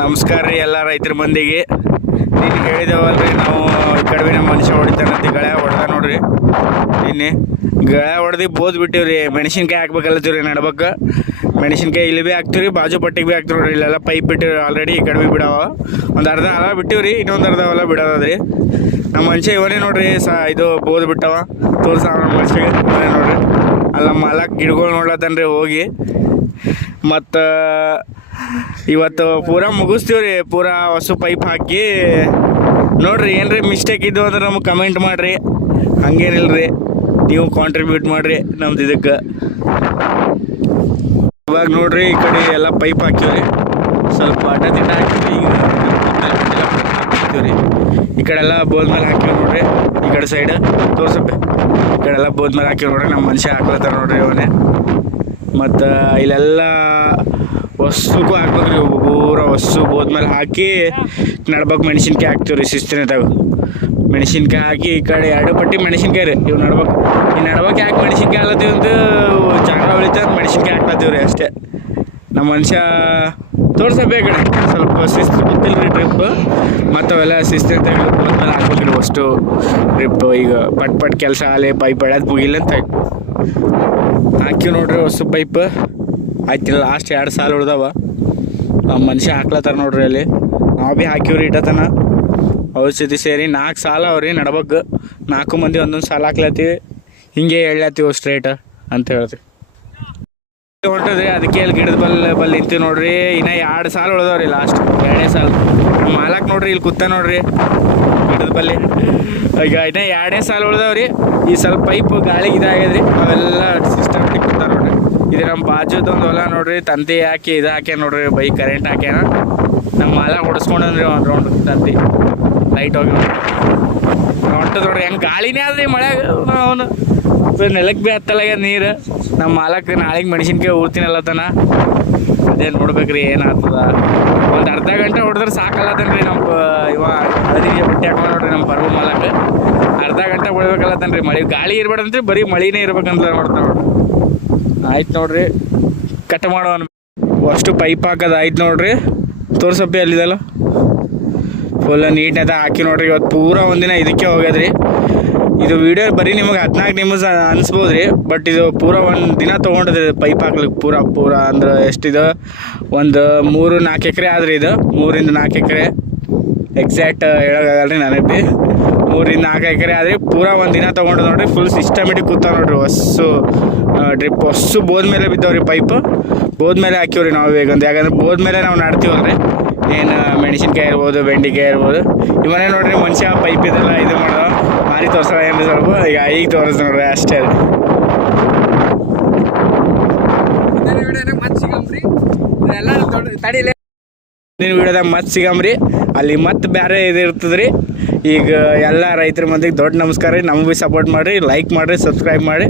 ನಮಸ್ಕಾರ ರೀ ಎಲ್ಲ ರೈತರ ಮಂದಿಗೆ. ನೀನು ಹೇಳಿದೇವಲ್ರಿ ನಾವು ಈ ಕಡೆ ನಮ್ಮ ಮನುಷ್ಯ ಹೊಡಿತಾನಂತ ಗಳೆ ಹೊಡೆದ ನೋಡ್ರಿ. ನಿನ್ನೆ ಗಳೆ ಹೊಡೆದು ಬೋದ್ ಬಿಟ್ಟಿವ್ರಿ. ಮೆಣಸಿನ್ಕಾಯಿ ಹಾಕ್ಬೇಕಲ್ಲತ್ತೀವ್ರಿ ನಡ್ಬೇಕು. ಮೆಣಸಿನ್ಕಾಯಿ ಇಲ್ಲಿ ಭೀ ಹಾಕ್ತೀವ್ರಿ, ಬಾಜು ಪಟ್ಟಿಗೆ ಭೀ ಹಾಕ್ತೀವಿ ನೋಡ್ರಿ. ಇಲ್ಲೆಲ್ಲ ಪೈಪ್ ಬಿಟ್ಟಿವ್ರಿ ಆಲ್ರೆಡಿ. ಈ ಕಡೆ ಭೀ ಬಿಡಾವ. ಒಂದು ಅರ್ಧ ಹೊಲ ಬಿಟ್ಟಿವ್ರಿ, ಇನ್ನೊಂದು ಅರ್ಧ ಹೊಲ ಬಿಡೋದ್ರಿ. ನಮ್ಮ ಮನುಷ್ಯ ಇವನೇ ನೋಡ್ರಿ. ಇದು ಬೋದ್ ಬಿಟ್ಟವ ತೋರ್ಸ ಮನುಷ್ಯಗೆ ಇವನೇ ನೋಡ್ರಿ. ಅಲ್ಲ ಮಾಲಕ್ ಗಿಡಗಳು ನೋಡ್ಲತ್ತನ್ರಿ ಹೋಗಿ. ಮತ್ತು ಇವತ್ತು ಪೂರಾ ಮುಗಿಸ್ತೀವ್ರಿ. ಪೂರಾ ಹೊಸ ಪೈಪ್ ಹಾಕಿ ನೋಡ್ರಿ. ಏನ್ರಿ ಮಿಸ್ಟೇಕ್ ಇದ್ದು ಅಂದ್ರೆ ನಮಗೆ ಕಮೆಂಟ್ ಮಾಡಿರಿ. ಹಂಗೇನಿಲ್ರಿ, ನೀವು ಕಾಂಟ್ರಿಬ್ಯೂಟ್ ಮಾಡಿರಿ ನಮ್ದು ಇದಕ್ಕೆ. ಇವಾಗ ನೋಡ್ರಿ ಈ ಕಡೆ ಎಲ್ಲ ಪೈಪ್ ಹಾಕಿವ್ರಿ. ಸ್ವಲ್ಪ ಅಡ್ಡ ತಿಡ್ಡ ಹಾಕಿವ್ರಿ. ಈಗ ಹಾಕಿವ್ರಿ. ಈ ಕಡೆ ಎಲ್ಲ ಬೋದ್ ಮೇಲೆ ಹಾಕಿವಿ ನೋಡ್ರಿ. ಈ ಕಡೆ ಸೈಡ್ ತೋರ್ಸಪ್ಪ. ಈ ಕಡೆ ಎಲ್ಲ ಬೋದ್ ಮೇಲೆ ಹಾಕಿವಿ ನೋಡ್ರಿ. ನಮ್ಮ ಮನುಷ್ಯ ಹಾಕ್ಲತ್ತಾರ ನೋಡ್ರಿ ಅವನೇ. ಮತ್ತು ಇಲ್ಲೆಲ್ಲ ಹೊಸಕ್ಕೂ ಹಾಕ್ಬೇಕ್ರಿ. ಪೂರ ಹೊಸ ಬೋದ್ಮೇಲೆ ಹಾಕಿ ನಡ್ಬೇಕು. ಮೆಣಸಿನ್ಕಾಯಿ ಹಾಕ್ತೀವ್ರಿ ಶಿಸ್ತಿನದಾಗ. ಮೆಣಸಿನ್ಕಾಯಿ ಹಾಕಿ ಈ ಕಡೆ ಎರಡು ಪಟ್ಟಿ ಮೆಣಸಿನ್ಕಾಯಿ ರೀ ಇವು ನಡ್ಬೇಕು. ಈ ನಡ್ಬೇಕು ಯಾಕೆ ಮೆಣಸಿನ್ಕಾಯಿ ಹಾಕ್ಲತ್ತೀವಿ ಅಂತ ಜಾಗ ಉಳಿತಂದ್ರೆ ಮೆಣಸಿನ್ಕಾಯಿ ಹಾಕ್ಲತ್ತೀವ್ರಿ ಅಷ್ಟೇ. ನಮ್ಮ ಮನುಷ್ಯ ತೋರ್ಸಬೇಕು. ಈ ಕಡೆ ಸ್ವಲ್ಪ ಶಿಸ್ತು ಗೊತ್ತಿಲ್ಲ ರೀ ಟ್ರಿಪ್. ಮತ್ತು ಅವೆಲ್ಲ ಶಿಸ್ತಿನದಾಗ ಬೋದ್ಮೇಲೆ ಹಾಕ್ಬೇಕ್ರಿ ಅಷ್ಟು ಟ್ರಿಪ್. ಈಗ ಪಟ್ ಕೆಲಸ ಆಗಲಿ, ಪೈಪ್ ಎಳೆದು ಮುಗಿಲ್ಲ ಅಂತ ಹಾಕಿವಿ ನೋಡ್ರಿ ಹೊಸ ಪೈಪ್. ಆಯ್ತಿಲ್ಲ, ಲಾಸ್ಟ್ 2 ಸಾಲ ಉಳ್ದವ. ಮನುಷ್ಯ ಹಾಕ್ಲತ್ತಾರ ನೋಡ್ರಿ ಅಲ್ಲಿ. ನಾವು ಭೀ ಹಾಕಿವ್ರಿ ಇಟ್ಟತನ ಔಷಧಿ ಸೇರಿ 4 ಸಾಲ ಅವ್ರಿ ನಡ್ಬೇಕು. 4 ಮಂದಿ ಒಂದೊಂದು ಸಾಲ ಹಾಕ್ಲತ್ತೀವಿ. ಹಿಂಗೆ ಹೇಳತ್ತೀವಿ ಸ್ಟ್ರೇಟ್ ಅಂತ ಹೇಳ್ತೀವಿ. ಹೊಂಟದ್ರಿ ಅದಕ್ಕೆ ಅಲ್ಲಿ ಗಿಡದ ಬಲ್ಲಿ ನಿಂತೀವಿ ನೋಡ್ರಿ. ಇನ್ನು 2 ಸಾಲ ಉಳ್ದವ್ರಿ ಲಾಸ್ಟ್ 2ನೇ ಸಾಲ. ನಮ್ಮ ಮಾಲಕ್ ನೋಡ್ರಿ ಇಲ್ಲಿ ಕೂತ ನೋಡ್ರಿ ಗಿಡದ ಬಲ್ಲಿ. ಈಗ ಇನ್ನು 2ನೇ ಸಾಲ ಉಳ್ದವ್ರಿ. ಈ ಸ್ವಲ್ಪ ಪೈಪ್ ಗಾಳಿಗೆ ಇದಾಗ್ಯದ್ರಿ. ಅವೆಲ್ಲ ಸಿಸ್ಟಮ್ಟಿಕ್ ಕೂತ ನೋಡ್ರಿ. ಇದು ನಮ್ಮ ಬಾಜುದೊಂದು ಹೊಲ ನೋಡ್ರಿ. ತಂತಿ ಹಾಕಿ ಇದು ಹಾಕ್ಯ ನೋಡ್ರಿ. ಬೈಕ್ ಕರೆಂಟ್ ಹಾಕ್ಯಾನ. ನಮ್ಮ ಮಾಲ ಹೊಡೆಸ್ಕೊಂಡ್ರಿ ಒಂದು ರೌಂಡ್ ತಂತಿ ಲೈಟ್ ಹೋಗಿ ಹೊಂಟದ ನೋಡ್ರಿ. ಹೆಂಗೆ ಗಾಳಿನೇ ಆದ್ರಿ ಮಳೆಯಾಗ. ಅವನು ನೆಲಕ್ಕೆ ಭೀ ಹತ್ತಲಾಗ್ಯದ ನೀರು. ನಮ್ಮ ಮಾಲಕ್ಕೆ ನಾಳೆಗೆ ಮೆಣಸಿನ್ಕಾಯಿ ಊರ್ತೀನಲ್ಲತನ. ಅದೇ ನೋಡ್ಬೇಕ್ರಿ ಏನಾಗ್ತದ. ಒಂದು ಅರ್ಧ ಗಂಟೆ ಹೊಡೆದ್ರೆ ಸಾಕಲ್ಲತನ್ರಿ. ನಮ್ಮ ಇವ ಹಳದಿಗೆ ಬಟ್ಟೆ ಹಾಕೊಂಡು ನೋಡ್ರಿ ನಮ್ಮ ಪರ್ವ ಮಾಲಕ್ಕೆ. ಅರ್ಧ ಗಂಟೆ ಹೊಡ್ಬೇಕಲ್ಲತನ್ರಿ. ಮಳೆ ಗಾಳಿ ಇರ್ಬೇಡಂತ್ರಿ, ಬರೀ ಮಳಿನೇ ಇರ್ಬೇಕಂತ ನೋಡ್ತಾ ನೋಡ್ರಿ. ಆಯ್ತು ನೋಡ್ರಿ, ಕಟ್ ಮಾಡೋನು ಅಷ್ಟು ಪೈಪ್ ಹಾಕೋದು ಆಯ್ತು ನೋಡ್ರಿ. ತೋರ್ಸಪ್ಪಿ ಅಲ್ಲಿದಲ್ಲ ಫುಲ್ ನೀಟ್ನೆದ ಹಾಕಿ ನೋಡ್ರಿ. ಇವತ್ತು ಪೂರ ಒಂದಿನ ಇದಕ್ಕೆ ಹೋಗ್ಯದ್ರಿ. ಇದು ವಿಡಿಯೋ ಬರೀ ನಿಮಗೆ 14 ನಿಮಿಷ ಅನಿಸ್ಬೋದು ರೀ. ಬಟ್ ಇದು ಪೂರ ಒಂದು ದಿನ ತೊಗೊಂಡದ್ರಿ ಪೈಪ್ ಹಾಕ್ಲಿಕ್ಕೆ. ಪೂರ ಅಂದ್ರೆ ಎಷ್ಟಿದೆ, ಒಂದು 3-4 ಎಕರೆ ಆದ್ರಿ. ಇದು 3-4 ಎಕರೆ ಎಕ್ಸಾಕ್ಟ್ ಹೇಳೋಕ್ಕಾಗಲ್ರಿ ನನಗೆ ಭೀ. 3-4 ಎಕರೆ ಆದ್ರಿ. ಪೂರ ಒಂದು ದಿನ ತೊಗೊಂಡು ನೋಡ್ರಿ. ಫುಲ್ ಸಿಸ್ಟಮೆಟಿಕ್ ಕೂತಾವ ನೋಡ್ರಿ. ಹೊಸ್ಸು ಡ್ರಿಪ್ ಹೊಸ್ಸು ಬೋದ್ ಮೇಲೆ ಬಿದ್ದಾವ್ರಿ. ಪೈಪ್ ಬೋದ್ ಮೇಲೆ ಹಾಕಿವ್ರಿ ನಾವು ಈಗ. ಒಂದು ಯಾಕಂದ್ರೆ ಬೋದ್ ಮೇಲೆ ನಾವು ನಾಡ್ತೀವಲ್ರಿ. ಏನು ಮೆಣಸಿನ್ಕಾಯಿ ಇರ್ಬೋದು, ಬೆಂಡೆಕಾಯಿ ಇರ್ಬೋದು. ಇವನೇ ನೋಡ್ರಿ ಮನುಷ್ಯ ಪೈಪ್ ಇದೆಲ್ಲ ಇದು ಮಾಡೋ ಮಾರಿ ತೋರ್ಸೋ ಏನು ಸ್ವಲ್ಪ. ಈಗ ತೋರಿಸ್ ನೋಡ್ರಿ ಅಷ್ಟೇ. ಮುಂದಿನ ವಿಡಿಯೋದಾಗ ಮತ್ತೆ ಸಿಗಮ್ರಿ. ಅಲ್ಲಿ ಮತ್ತೆ ಬೇರೆ ಇದು ಇರ್ತದ್ರಿ. ಈಗ ಎಲ್ಲ ರೈತರ ಮಂದಿಗೆ ದೊಡ್ಡ ನಮಸ್ಕಾರ ರೀ. ನಮಗೆ ಭೀ ಸಪೋರ್ಟ್ ಮಾಡಿರಿ, ಲೈಕ್ ಮಾಡಿರಿ, ಸಬ್ಸ್ಕ್ರೈಬ್ ಮಾಡಿ.